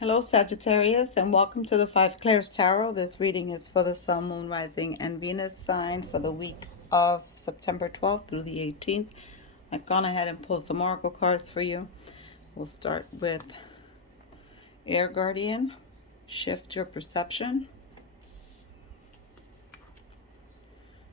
Hello, Sagittarius, and welcome to the Five Clairs Tarot. This reading is for the Sun, Moon, Rising, and Venus sign for the week of September 12th through the 18th. I've gone ahead and pulled some oracle cards for you. We'll start with Air Guardian, Shift Your Perception.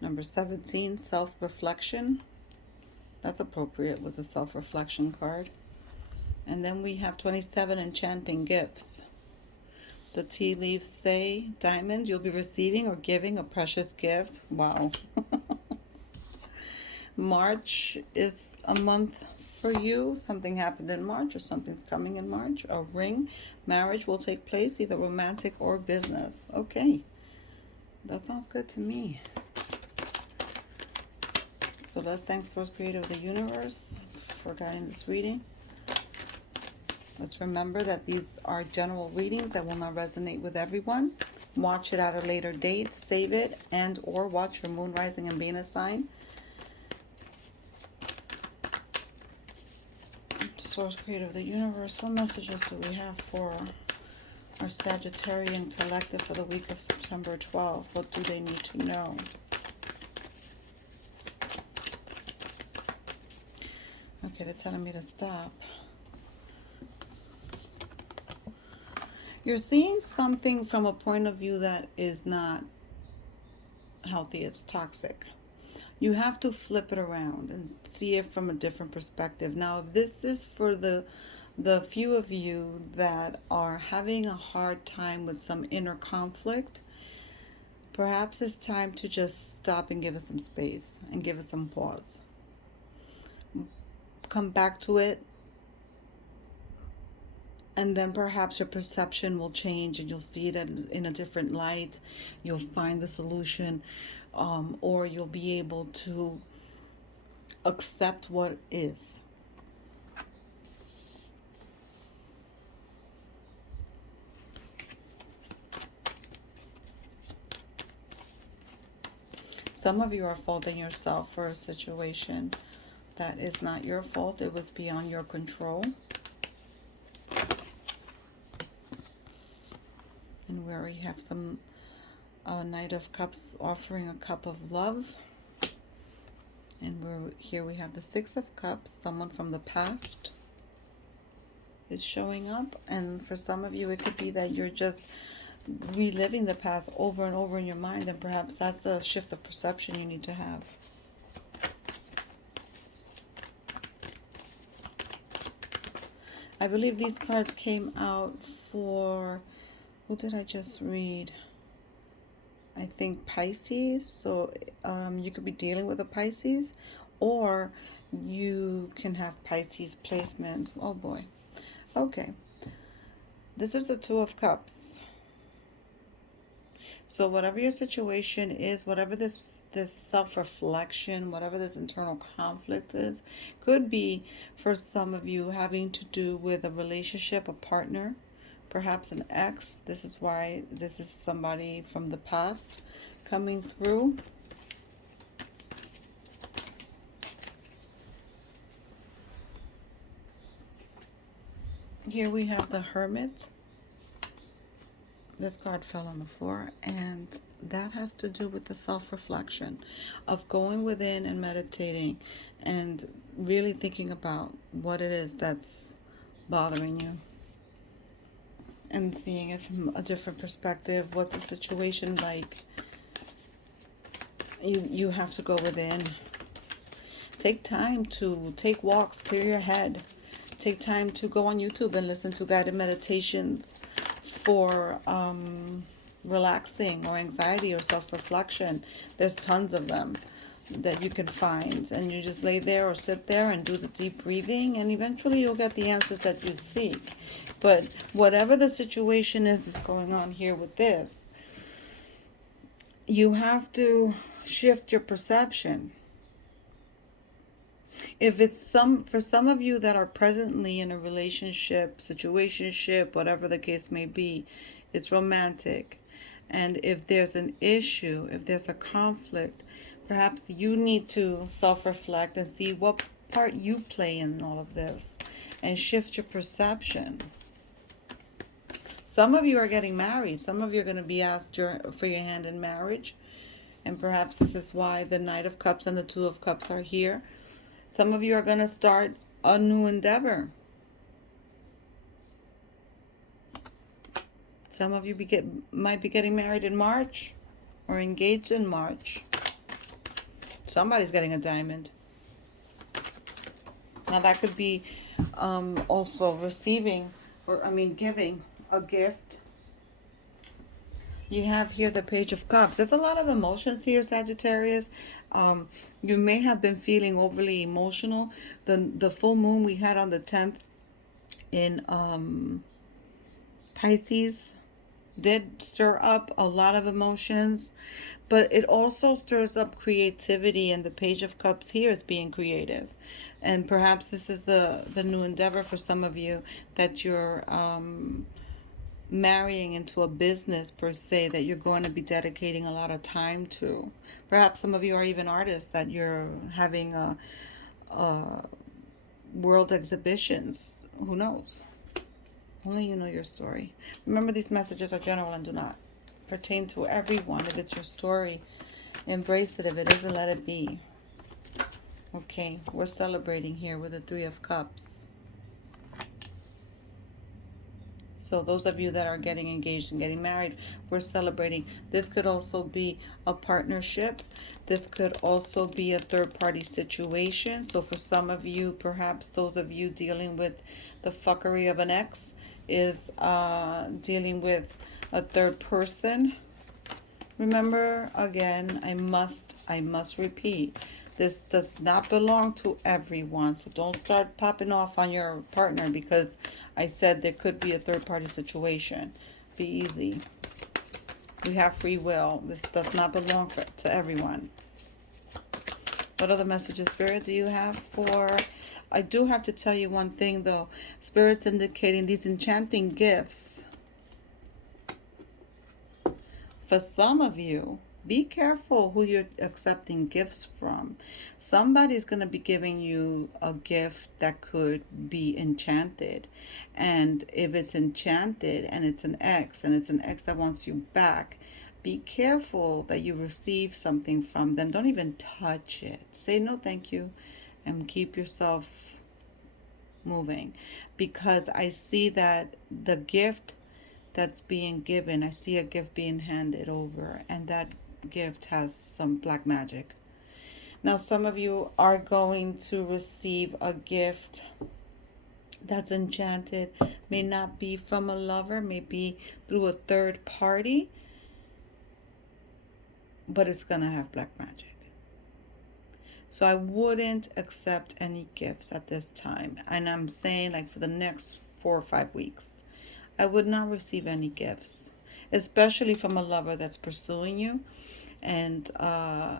Number 17, Self-Reflection. That's appropriate with the Self-Reflection card. And then we have 27, Enchanting Gifts. The tea leaves say, Diamond, you'll be receiving or giving a precious gift. Wow. March is a month for you. Something happened in March or something's coming in March. A ring, marriage will take place, either romantic or business. Okay. That sounds good to me. So let's thank Source Creator of the Universe for guiding this reading. Let's remember that these are general readings that will not resonate with everyone. Watch it at a later date, save it, and or watch your Moon, Rising, and Venus sign. Source Creator of the Universe, what messages do we have for our Sagittarian collective for the week of September 12th? What do they need to know? Okay, they're telling me to stop. You're seeing something from a point of view that is not healthy. It's toxic. You have to flip it around and see it from a different perspective. Now, if this is for the few of you that are having a hard time with some inner conflict, perhaps it's time to just stop and give it some space and give it some pause. Come back to it, and then perhaps your perception will change and you'll see it in a different light. You'll find the solution, or you'll be able to accept what is. Some of you are faulting yourself for a situation that is not your fault. It was beyond your control. And where we have some Knight of Cups offering a cup of love. And here we have the Six of Cups. Someone from the past is showing up. And for some of you, it could be that you're just reliving the past over and over in your mind. And perhaps that's the shift of perception you need to have. I believe these cards came out for... Who did I just read? I think Pisces. So you could be dealing with a Pisces, or you can have Pisces placement. Oh boy. Okay. This is the Two of Cups. So whatever your situation is, whatever this self-reflection, whatever this internal conflict is, could be for some of you having to do with a relationship, a partner, perhaps an ex. This is why this is somebody from the past coming through. Here we have the Hermit. This card fell on the floor, and that has to do with the self-reflection of going within and meditating and really thinking about what it is that's bothering you and seeing it from a different perspective. What's the situation like? You have to go within. Take time to take walks, clear your head. Take time to go on YouTube and listen to guided meditations for relaxing or anxiety or self-reflection. There's tons of them that you can find, and you just lay there or sit there and do the deep breathing, and eventually you'll get the answers that you seek. But whatever the situation is that's going on here with this, you have to shift your perception. If it's for some of you that are presently in a relationship, situationship, whatever the case may be, it's romantic. And if there's an issue, if there's a conflict, perhaps you need to self-reflect and see what part you play in all of this and shift your perception. Some of you are getting married. Some of you are going to be asked for your hand in marriage. And perhaps this is why the Knight of Cups and the Two of Cups are here. Some of you are going to start a new endeavor. Some of you might be getting married in March or engaged in March. Somebody's getting a diamond. Now that could be also receiving, or giving a gift. You have here the Page of Cups. There's a lot of emotions here, Sagittarius. You may have been feeling overly emotional. The full moon we had on the 10th in Pisces did stir up a lot of emotions, but it also stirs up creativity, and the Page of Cups here is being creative. And perhaps this is the new endeavor for some of you, that you're marrying into a business per se that you're going to be dedicating a lot of time to. Perhaps some of you are even artists that you're having world exhibitions. Who knows? Only you know your story. Remember, these messages are general and do not pertain to everyone. If it's your story, embrace it. If it isn't, let it be. Okay, we're celebrating here with the Three of Cups. So those of you that are getting engaged and getting married, we're celebrating. This could also be a partnership. This could also be a third-party situation. So for some of you, perhaps those of you dealing with the fuckery of an ex is dealing with a third person. Remember, again, I must repeat, this does not belong to everyone. So don't start popping off on your partner because I said there could be a third-party situation. Be easy. We have free will. This does not belong to everyone. What other messages, Spirit, do you have for... I do have to tell you one thing, though. Spirit's indicating these enchanting gifts. For some of you, be careful who you're accepting gifts from. Somebody's going to be giving you a gift that could be enchanted. And if it's enchanted and it's an ex, and it's an ex that wants you back, be careful that you receive something from them. Don't even touch it. Say no thank you and keep yourself moving. Because I see that the gift that's being given, I see a gift being handed over, and that gift has some black magic. Now some of you are going to receive a gift that's enchanted. May not be from a lover, may be through a third party, but it's gonna have black magic. So I wouldn't accept any gifts at this time. And I'm saying, like, for the next 4 or 5 weeks, I would not receive any gifts, especially from a lover that's pursuing you, and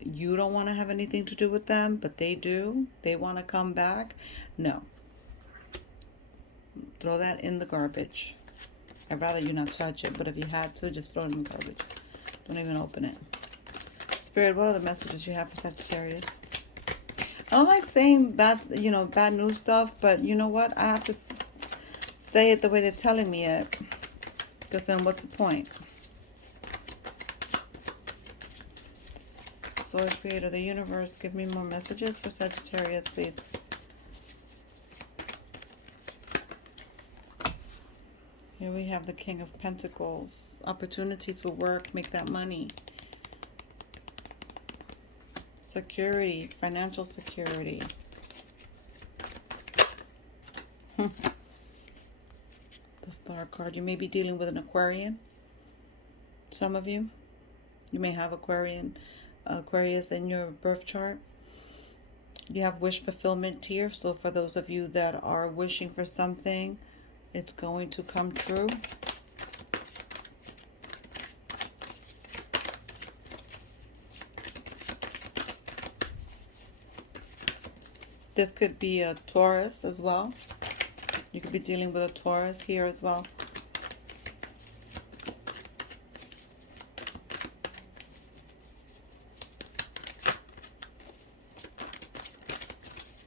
you don't want to have anything to do with them, but they do. They want to come back. No. Throw that in the garbage. I'd rather you not touch it, but if you had to, just throw it in the garbage. Don't even open it. Spirit, what are the messages you have for Sagittarius? I don't like saying bad news stuff, but you know what? I have to say it the way they're telling me it, because then what's the point? Source, Creator, the universe, give me more messages for Sagittarius, please. Here we have the King of Pentacles. Opportunities will work, make that money. Security, financial security. The Star card. You may be dealing with an Aquarian. Some of you. You may have Aquarius in your birth chart. You have wish fulfillment here. So for those of you that are wishing for something, it's going to come true. This could be a Taurus as well. You could be dealing with a Taurus here as well.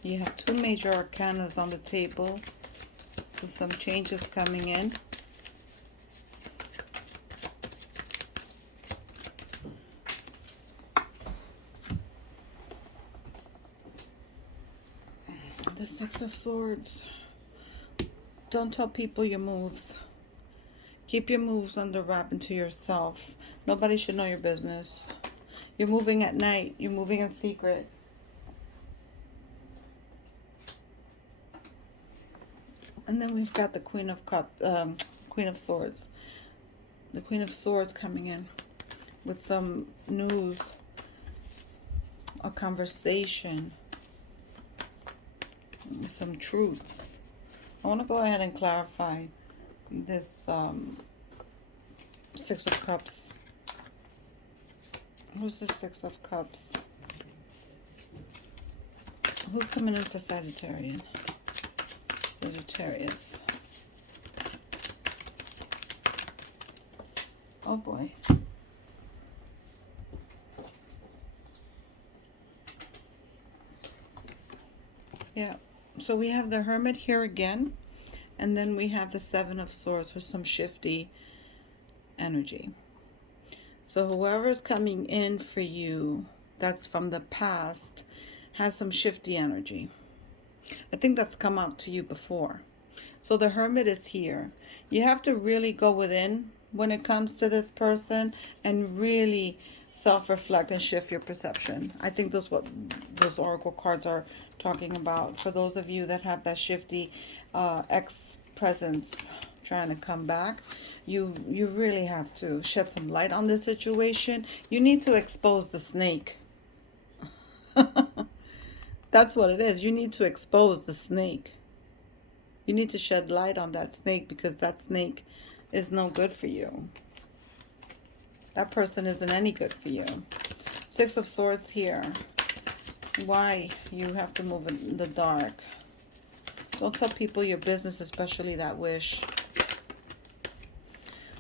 You have 2 major arcanas on the table. So some changes coming in. Six of Swords. Don't tell people your moves. Keep your moves under wrap into yourself. Nobody should know your business. You're moving at night. You're moving in secret. And then we've got the Queen of Swords. The Queen of Swords coming in with some news, a conversation, some truths. I want to go ahead and clarify this Six of Cups. Who's the Six of Cups? Who's coming in for Sagittarius? Sagittarius. Oh boy. Yeah. So we have the Hermit here again. And then we have the Seven of Swords with some shifty energy. So whoever's coming in for you, that's from the past, has some shifty energy. I think that's come out to you before. So the Hermit is here. You have to really go within when it comes to this person and really self-reflect and shift your perception. I think that's what those oracle cards are talking about. For those of you that have that shifty ex-presence trying to come back, you really have to shed some light on this situation. You need to expose the snake. That's what it is. You need to expose the snake. You need to shed light on that snake, because that snake is no good for you. That person isn't any good for you. Six of Swords here. Why you have to move in the dark. Don't tell people your business, especially that wish.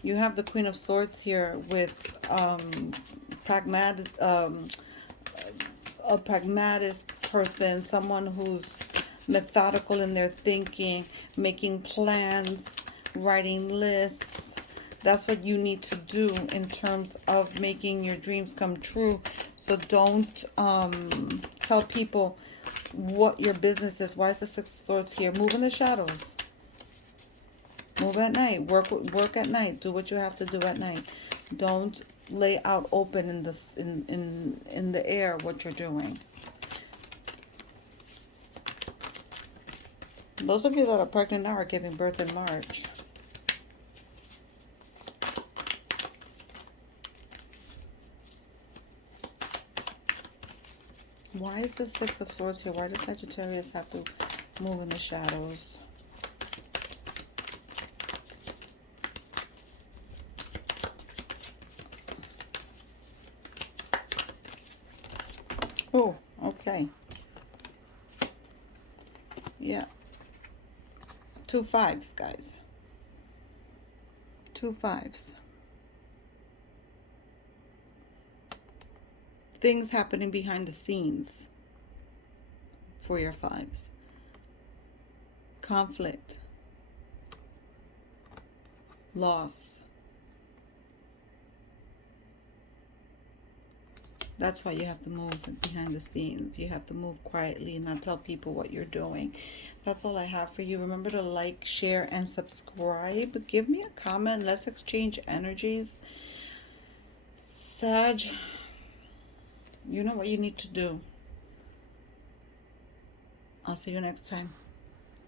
You have the Queen of Swords here with a pragmatic person, someone who's methodical in their thinking, making plans, writing lists. That's what you need to do in terms of making your dreams come true. So don't tell people what your business is. Why is the Six of Swords here? Move in the shadows. Move at night. Work at night. Do what you have to do at night. Don't lay out open in the air what you're doing. Those of you that are pregnant now are giving birth in March. Why is the Six of Swords here? Why does Sagittarius have to move in the shadows? Oh, okay. Yeah. 2 5s, guys. 2 5s. Things happening behind the scenes for your 5s. Conflict. Loss. That's why you have to move behind the scenes. You have to move quietly and not tell people what you're doing. That's all I have for you. Remember to like, share, and subscribe. Give me a comment. Let's exchange energies. Sag, you know what you need to do. I'll see you next time.